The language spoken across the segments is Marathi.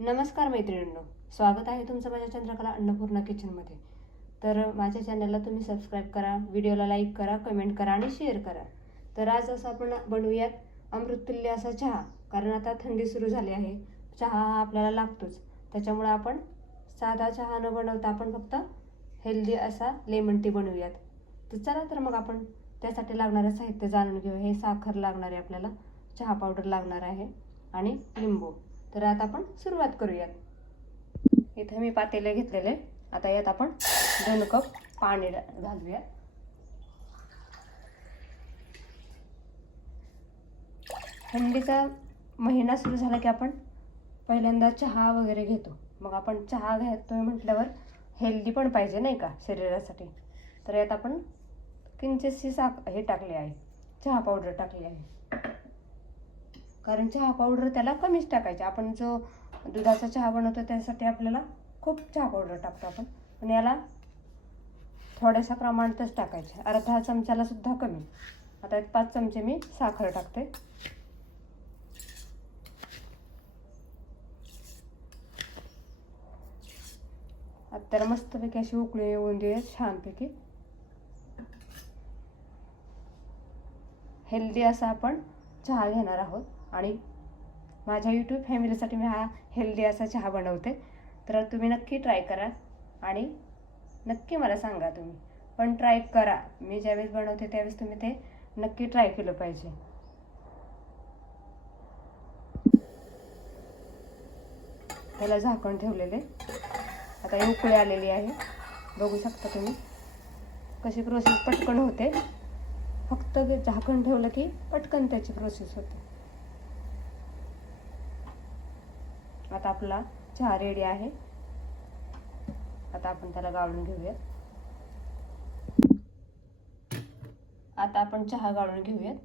नमस्कार मैत्रिणींनो, स्वागत आहे तुमचं माझ्या चंद्रकला अन्नपूर्णा किचनमध्ये. तर माझ्या चॅनलला तुम्ही सबस्क्राईब करा, व्हिडिओला लाईक करा, कमेंट करा आणि शेअर करा. तर आज असं आपण बनवूयात अमृततुल्य असा चहा. कारण आता थंडी सुरू झाली आहे, चहा हा आपल्याला लागतोच. त्याच्यामुळे आपण साधा चहा न बनवता आपण फक्त हेल्दी असा लेमन टी बनवूयात. तर चला तर मग आपण त्यासाठी लागणारं साहित्य जाणून घेऊ. हे साखर लागणार आहे आपल्याला, चहा पावडर लागणार आहे आणि लिंबू. तर आता आपण सुरुवात करूयात. इथे मी पातेले घेतलेले. आता यात आपण 2 कप पाणी घालूया. थंडीचा महिना सुरू झाला की आपण पहिल्यांदा चहा वगैरे घेतो. मग आपण चहा घेतोय म्हटल्यावर हेल्दी पण पाहिजे नाही का शरीरासाठी. तर यात आपण किंचितशी हे टाकले आहे, चहा पावडर टाकली आहे. कारण चहा पावडर त्याला कमीच टाकायचे. आपण जो दुधाचा चहा बनवतो त्यासाठी आपल्याला खूप चहा पावडर टाकतो आपण, पण याला थोड्याशा प्रमाणातच टाकायचे, अर्धा चमचाला सुद्धा कमी. आता 5 चमचे मी साखर टाकते. आता त्याला मस्तपैकी अशी उकळी येऊन देऊया छानपैकी. हेल्दी असा आपण चहा घेणार आहोत आणि माझ्या यूट्यूब फॅमिलीसाठी मी हा हेल्दी असा चहा बनवते. तर तुम्ही नक्की ट्राय करा आणि नक्की मला सांगा. तुम्ही पण ट्राय करा. मी ज्यावेळेस बनवते त्यावेळेस तुम्ही ते नक्की ट्राय केलं पाहिजे. त्याला झाकण ठेवलेले. आता ही उकळी आलेली आहे, बघू शकता तुम्ही कशी प्रोसेस पटकन होते. फक्त झाकण ठेवलं की पटकन त्याची प्रोसेस होते. आता आपला चहा रेडी आहे. आता आपण त्याला गाळून घेऊयात. आता आपण चहा गाळून घेऊयात.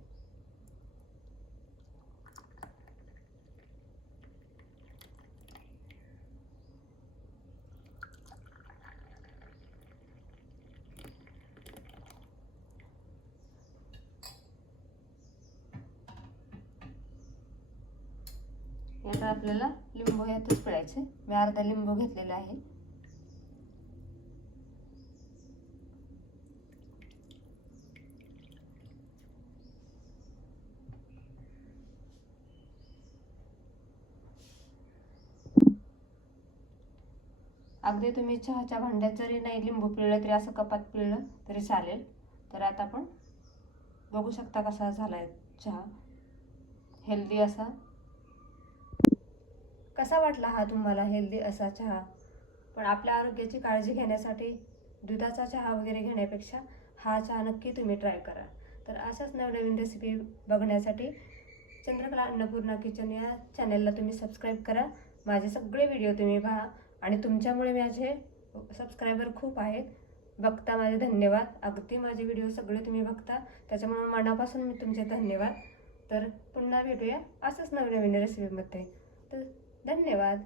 याचा आपल्याला लिंबू यातच पिळायचे. मी अर्धा लिंबू घेतलेला आहे. अगदी तुम्ही चहाच्या भांड्यात जरी नाही लिंबू पिळलं तरी असं कपात पिळलं तरी चालेल. तर आता आपण बघू शकता कसा झालाय चहा, हेल्दी असा. कसा वाटला हा तुम्हाला हेल्दी असा चहा? पण आपल्या आरोग्याची काळजी घेण्यासाठी दुधाचा चहा वगैरे घेण्यापेक्षा हा चहा नक्की तुम्ही ट्राय करा. तर अशाच नवनवीन रेसिपी बघण्यासाठी चंद्रकला अन्नपूर्णा किचन या चॅनलला तुम्ही सबस्क्राईब करा. माझे सगळे व्हिडिओ तुम्ही पहा आणि तुमच्यामुळे माझे सबस्क्रायबर खूप आहेत. बघता माझे धन्यवाद. अगदी माझे व्हिडिओ सगळे तुम्ही बघता, त्याच्यामुळे मनापासून मी तुमचे धन्यवाद. तर पुन्हा भेटूया असंच नवनवीन रेसिपीमध्ये. तर धन्यवाद.